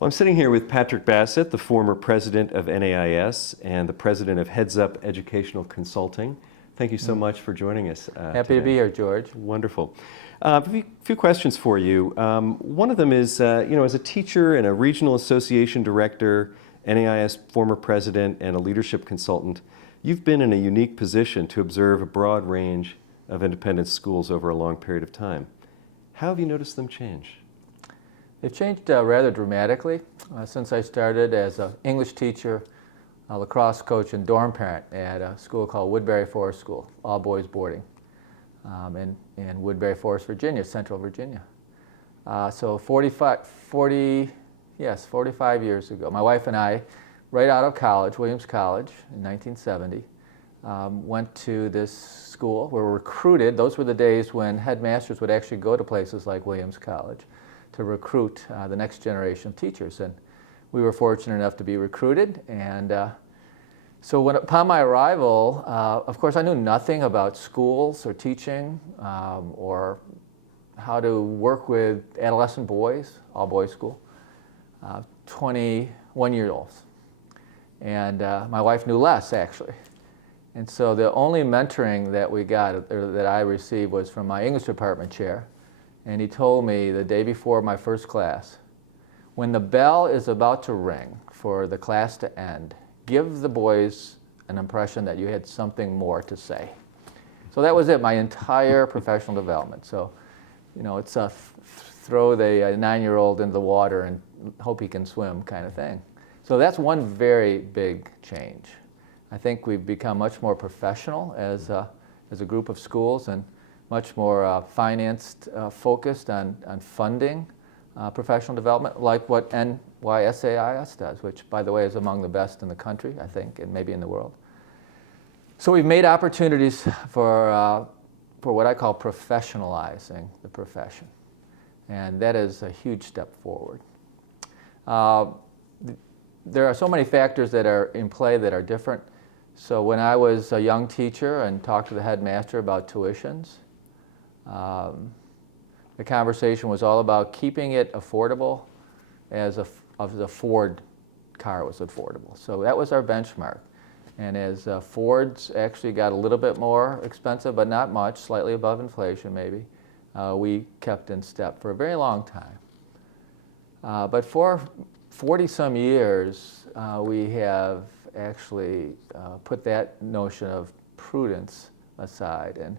Well, I'm sitting here with Patrick Bassett, the former president of NAIS and the president of Heads Up Educational Consulting. Thank you so much for joining us Happy today. to be here, George. Wonderful. A few questions for you. One of them is, as a teacher and a regional association director, NAIS former president, and a leadership consultant, you've been in a unique position to observe a broad range of independent schools over a long period of time. How have you noticed them change? They've changed rather dramatically since I started as an English teacher, a lacrosse coach, and dorm parent at a school called Woodbury Forest School, all boys boarding, in Woodbury Forest, Virginia, Central Virginia. So 45 years ago, my wife and I, right out of college, Williams College in 1970, went to this school. We were recruited. Those were the days when headmasters would actually go to places like Williams College to recruit the next generation of teachers. And we were fortunate enough to be recruited. And so upon my arrival, of course, I knew nothing about schools or teaching or how to work with adolescent boys, all boys school, 21-year-olds. And my wife knew less, actually. And so the only mentoring that we got, or that I received, was from my English department chair. And he told me the day before my first class, when the bell is about to ring for the class to end, give the boys an impression that you had something more to say. So that was it, my entire professional development. So, it's a throw the 9-year-old into the water and hope he can swim kind of thing. So that's one very big change. I think we've become much more professional as a group of schools, and much more financed, focused on funding professional development, like what NYSAIS does, which, by the way, is among the best in the country, I think, and maybe in the world. So we've made opportunities for what I call professionalizing the profession, and that is a huge step forward. There are so many factors that are in play that are different. So when I was a young teacher and talked to the headmaster about tuitions, the conversation was all about keeping it affordable as the Ford car was affordable. So that was our benchmark. And as Fords actually got a little bit more expensive, but not much, slightly above inflation maybe, we kept in step for a very long time. But for 40-some years, we have actually put that notion of prudence aside, and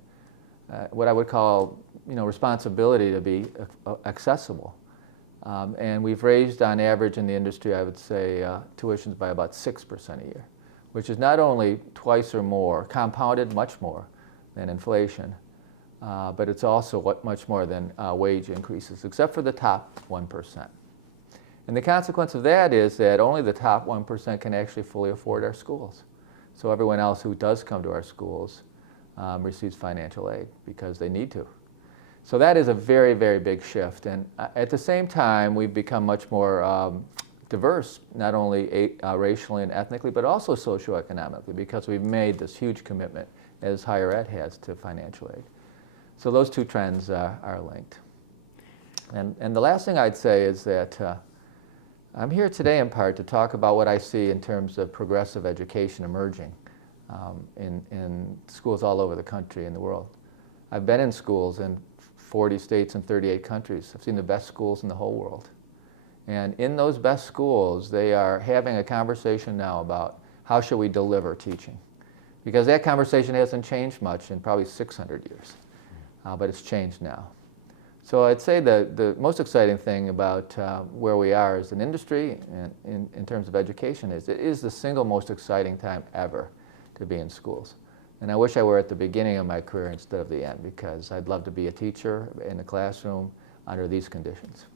what I would call, responsibility to be accessible. And we've raised, on average in the industry, I would say, tuitions by about 6% a year, which is not only twice or more, compounded much more than inflation, but it's also much more than wage increases, except for the top 1%. And the consequence of that is that only the top 1% can actually fully afford our schools. So everyone else who does come to our schools receives financial aid because they need to. So that is a very, very big shift. And at the same time, we've become much more diverse, not only racially and ethnically, but also socioeconomically, because we've made this huge commitment, as higher ed has, to financial aid. So those two trends are linked. And the last thing I'd say is that I'm here today in part to talk about what I see in terms of progressive education emerging in schools all over the country and the world. I've been in schools in 40 states and 38 countries. I've seen the best schools in the whole world. And in those best schools, they are having a conversation now about how should we deliver teaching. Because that conversation hasn't changed much in probably 600 years, but it's changed now. So I'd say the most exciting thing about where we are as an industry and in terms of education is it is the single most exciting time ever to be in schools. And I wish I were at the beginning of my career instead of the end, because I'd love to be a teacher in the classroom under these conditions.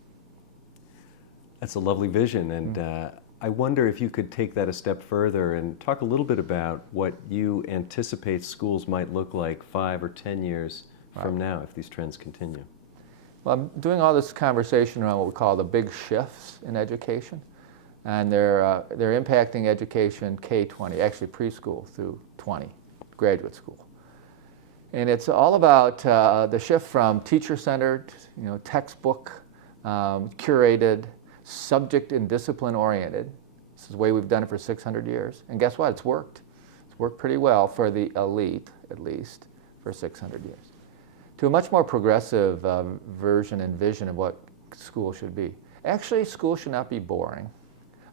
That's a lovely vision, and I wonder if you could take that a step further and talk a little bit about what you anticipate schools might look like 5 or 10 years from now if these trends continue. Well, I'm doing all this conversation around what we call the big shifts in education, and they're impacting education K-20, actually preschool through 20, graduate school. And it's all about the shift from teacher-centered, textbook, curated, subject and discipline oriented. This is the way we've done it for 600 years. And guess what? It's worked. It's worked pretty well for the elite, at least, for 600 years. To a much more progressive version and vision of what school should be. Actually, school should not be boring.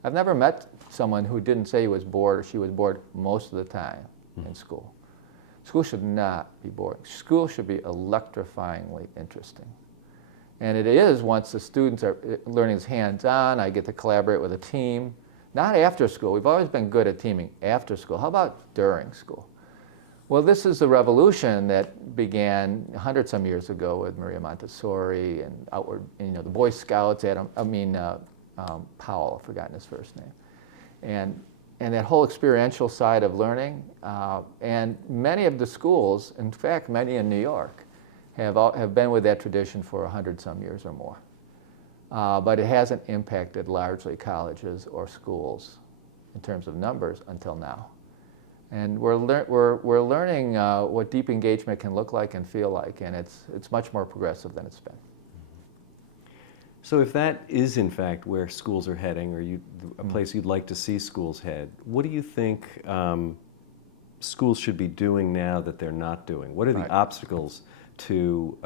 I've never met someone who didn't say he was bored or she was bored most of the time in school. School should not be boring. School should be electrifyingly interesting. And it is once the students are learning hands-on, I get to collaborate with a team. Not after school. We've always been good at teaming after school. How about during school? Well, this is the revolution that began 100-some years ago with Maria Montessori and the Boy Scouts, Powell, I've forgotten his first name. And that whole experiential side of learning. And many of the schools, in fact, many in New York, have been with that tradition for 100-some years or more. But it hasn't impacted largely colleges or schools in terms of numbers until now. And we're learning what deep engagement can look like and feel like, and it's much more progressive than it's been. So if that is in fact where schools are heading, or a place you'd like to see schools head, what do you think schools should be doing now that they're not doing? What are the obstacles to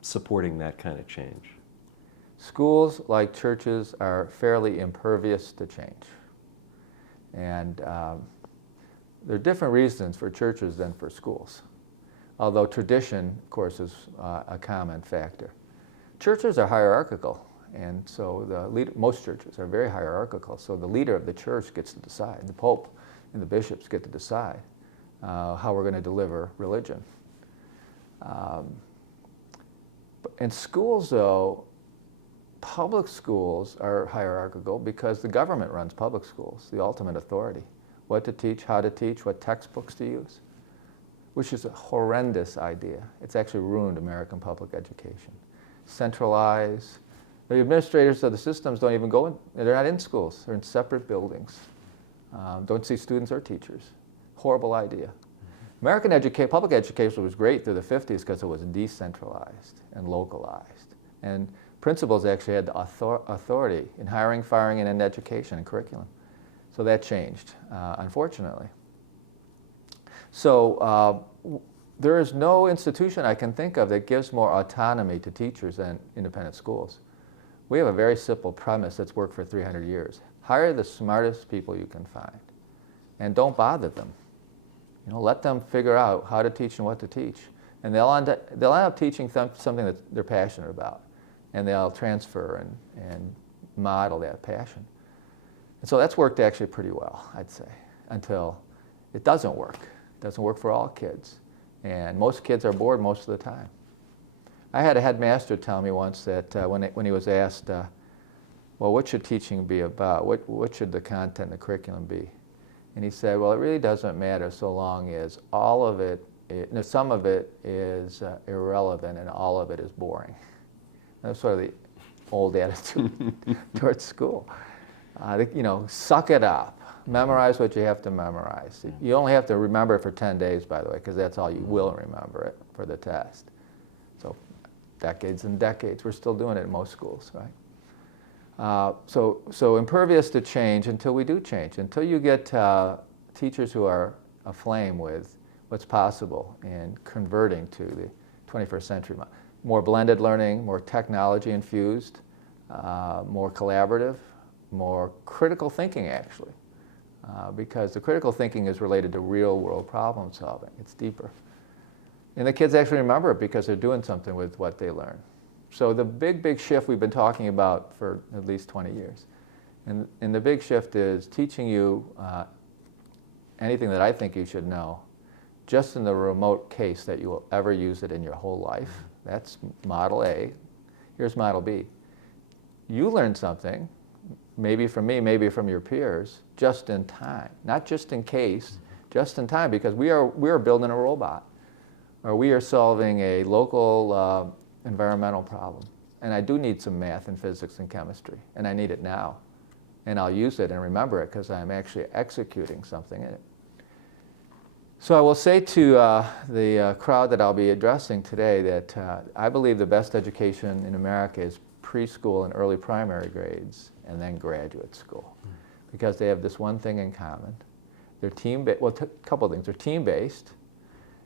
supporting that kind of change? Schools, like churches, are fairly impervious to change. And there are different reasons for churches than for schools, although tradition, of course, is a common factor. Churches are hierarchical, and so most churches are very hierarchical, so the leader of the church gets to decide. The Pope and the bishops get to decide how we're going to deliver religion. In schools, though, public schools are hierarchical because the government runs public schools, the ultimate authority. What to teach, how to teach, what textbooks to use, which is a horrendous idea. It's actually ruined American public education. Centralized. The administrators of the systems don't even go in, they're not in schools, they're in separate buildings. Don't see students or teachers. Horrible idea. American public education was great through the 50s because it was decentralized and localized. And principals actually had the authority in hiring, firing, and in education and curriculum. So that changed, unfortunately. So there is no institution I can think of that gives more autonomy to teachers than independent schools. We have a very simple premise that's worked for 300 years. Hire the smartest people you can find, and don't bother them. Let them figure out how to teach and what to teach, and they'll end up teaching something that they're passionate about, and they'll transfer and model that passion. And so that's worked actually pretty well, I'd say, until it doesn't work. It doesn't work for all kids. And most kids are bored most of the time. I had a headmaster tell me once that when he was asked, well, what should teaching be about? What should the content, the curriculum be? And he said, well, it really doesn't matter so long as some of it is irrelevant and all of it is boring. That's sort of the old attitude towards school. Suck it up. Memorize what you have to memorize. You only have to remember it for 10 days, by the way, because that's all you will remember it for the test. So decades and decades, we're still doing it in most schools, right? So impervious to change until we do change, until you get teachers who are aflame with what's possible in converting to the 21st century. More blended learning, more technology infused, more collaborative, more critical thinking, actually, because the critical thinking is related to real-world problem solving. It's deeper. And the kids actually remember it because they're doing something with what they learn. So the big shift we've been talking about for at least 20 years. And the big shift is teaching you anything that I think you should know, just in the remote case that you will ever use it in your whole life. That's model A. Here's model B. You learn something, maybe from me, maybe from your peers, just in time. Not just in case, just in time, because we are building a robot, or we are solving a local environmental problem. And I do need some math and physics and chemistry, and I need it now. And I'll use it and remember it because I'm actually executing something in it. So I will say to the crowd that I'll be addressing today that I believe the best education in America is preschool and early primary grades and then graduate school. Because they have this one thing in common. They're well, a couple of things. They're team-based,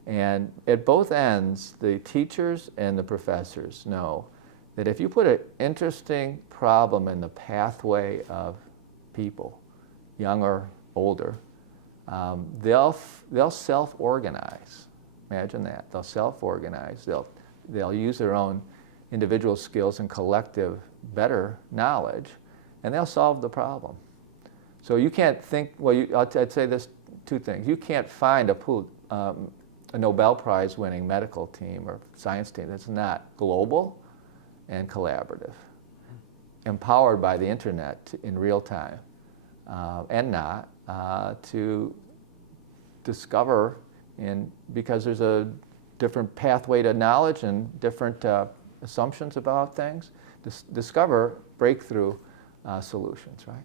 and at both ends, the teachers and the professors know that if you put an interesting problem in the pathway of people, young or older, they'll self-organize. Imagine that. They'll self-organize. They'll use their own individual skills and collective better knowledge, and they'll solve the problem. So you can't think, well, I'd say this, two things. You can't find a Nobel Prize winning medical team or science team that's not global and collaborative, empowered by the internet in real time, and not to discover, because there's a different pathway to knowledge and different assumptions about things, discover breakthrough solutions, right?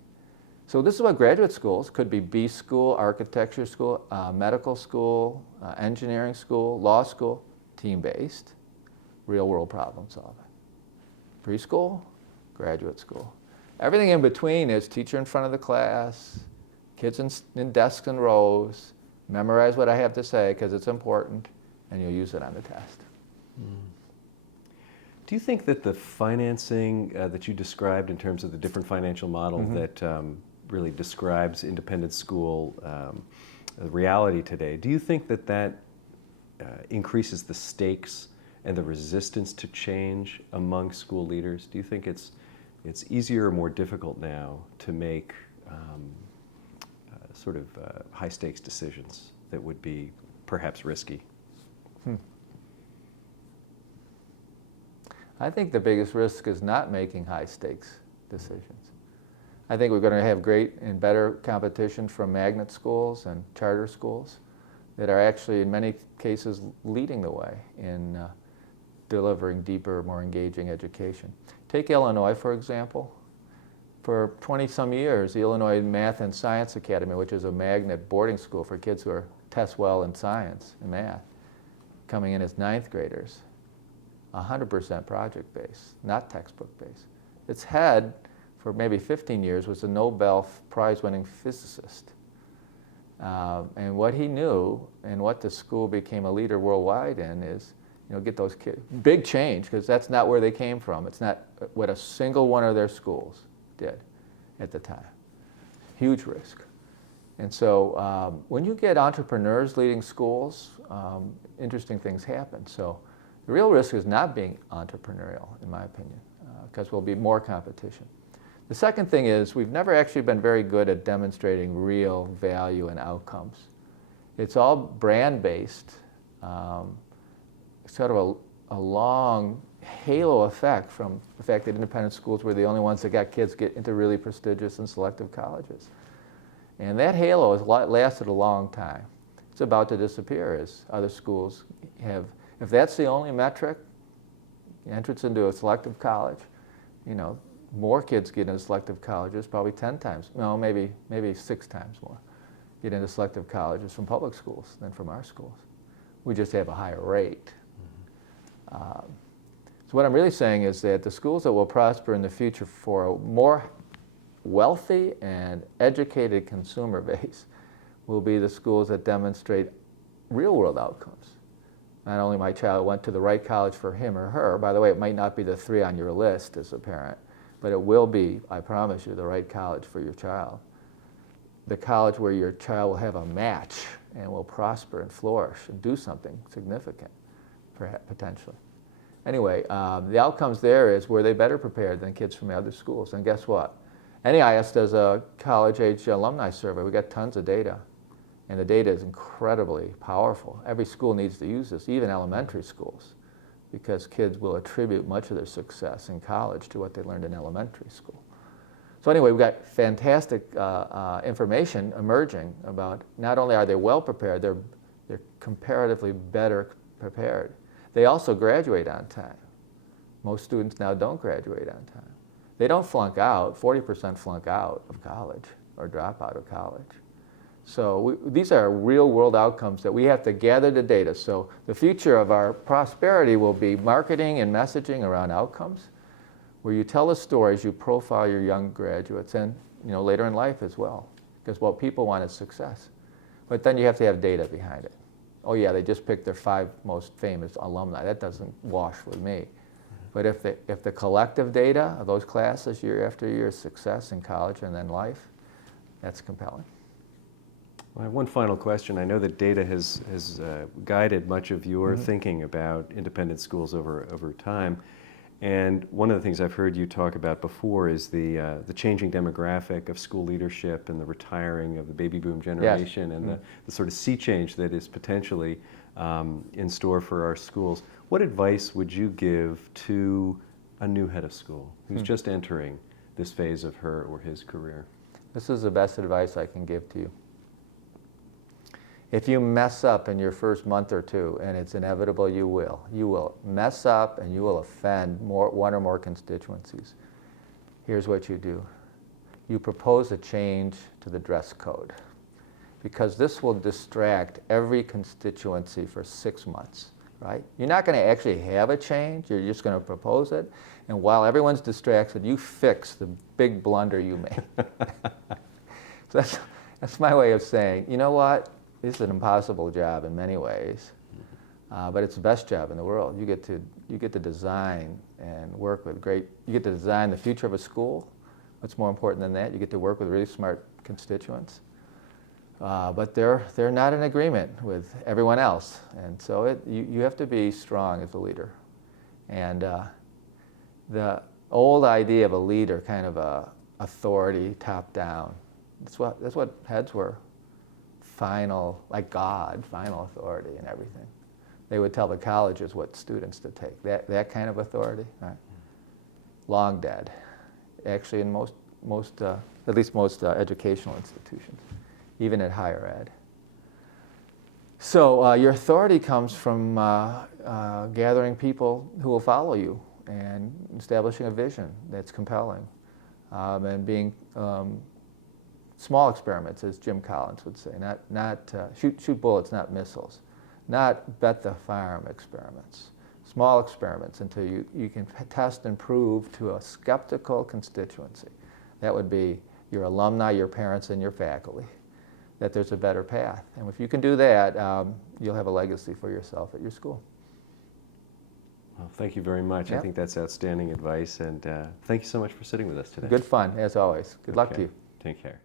So this is what graduate schools could be: B school, architecture school, medical school, engineering school, law school, team-based, real-world problem solving. Preschool, graduate school. Everything in between is teacher in front of the class, kids in desks and rows, memorize what I have to say because it's important, and you'll use it on the test. Do you think that the financing that you described in terms of the different financial model that really describes independent school reality today, do you think that that increases the stakes and the resistance to change among school leaders? Do you think it's easier or more difficult now to make sort of high stakes decisions that would be perhaps risky? I think the biggest risk is not making high stakes decisions. I think we're going to have great and better competition from magnet schools and charter schools that are actually in many cases leading the way in delivering deeper, more engaging education. Take Illinois, for example. For 20-some years, the Illinois Math and Science Academy, which is a magnet boarding school for kids who test well in science and math, coming in as ninth graders, 100% project-based, not textbook-based. Its head, for maybe 15 years, was a Nobel Prize-winning physicist. And what he knew, and what the school became a leader worldwide in, is get those kids. Big change, because that's not where they came from. It's not what a single one of their schools did at the time. Huge risk. And so when you get entrepreneurs leading schools, interesting things happen. So the real risk is not being entrepreneurial, in my opinion, because there'll be more competition. The second thing is we've never actually been very good at demonstrating real value and outcomes. It's all brand-based, sort of a long halo effect from the fact that independent schools were the only ones that got kids get into really prestigious and selective colleges. And that halo has lasted a long time. It's about to disappear as other schools have. If that's the only metric, entrance into a selective college, more kids get into selective colleges, probably 10 times, no, maybe 6 times more, get into selective colleges from public schools than from our schools. We just have a higher rate. So what I'm really saying is that the schools that will prosper in the future for a more wealthy and educated consumer base will be the schools that demonstrate real-world outcomes. Not only my child went to the right college for him or her, by the way, it might not be the 3 on your list as a parent, but it will be, I promise you, the right college for your child. The college where your child will have a match and will prosper and flourish and do something significant, potentially. Anyway, the outcomes there is, were they better prepared than kids from other schools? And guess what? NYSAIS does a college-age alumni survey. We got tons of data. And the data is incredibly powerful. Every school needs to use this, even elementary schools, because kids will attribute much of their success in college to what they learned in elementary school. So anyway, we've got fantastic information emerging about not only are they well prepared, they're comparatively better prepared. They also graduate on time. Most students now don't graduate on time. They don't flunk out. 40% flunk out of college or drop out of college. So these are real-world outcomes that we have to gather the data. So the future of our prosperity will be marketing and messaging around outcomes. where you tell the stories, you profile your young graduates, and later in life as well, because what people want is success. But then you have to have data behind it. Oh yeah, they just picked their 5 most famous alumni. That doesn't wash with me. But if the collective data of those classes year after year is success in college and then life, that's compelling. Well, I have one final question. I know that data has guided much of your thinking about independent schools over time. And one of the things I've heard you talk about before is the changing demographic of school leadership and the retiring of the baby boom generation, and the sort of sea change that is potentially in store for our schools. What advice would you give to a new head of school who's just entering this phase of her or his career? This is the best advice I can give to you. If you mess up in your first month or two, and it's inevitable you will mess up and you will offend one or more constituencies. Here's what you do. You propose a change to the dress code, because this will distract every constituency for 6 months, right? You're not going to actually have a change, you're just going to propose it, and while everyone's distracted, you fix the big blunder you made. So that's my way of saying, you know what? This is an impossible job in many ways, but it's the best job in the world. You get to design and work with you get to design the future of a school. What's more important than that? You get to work with really smart constituents, but they're not in agreement with everyone else, and so you have to be strong as a leader. And the old idea of a leader, kind of a authority, top down, that's what heads were. Final, like God, final authority and everything. They would tell the colleges what students to take. That kind of authority, right? Long dead. Actually, in most at least most educational institutions, even at higher ed. So your authority comes from gathering people who will follow you and establishing a vision that's compelling, and being small experiments, as Jim Collins would say, not shoot bullets, not missiles, not bet the farm experiments. Small experiments until you can test and prove to a skeptical constituency, that would be your alumni, your parents, and your faculty, that there's a better path. And if you can do that, you'll have a legacy for yourself at your school. Well, thank you very much. Yep. I think that's outstanding advice, and thank you so much for sitting with us today. Good fun, as always. Good luck to you. Take care.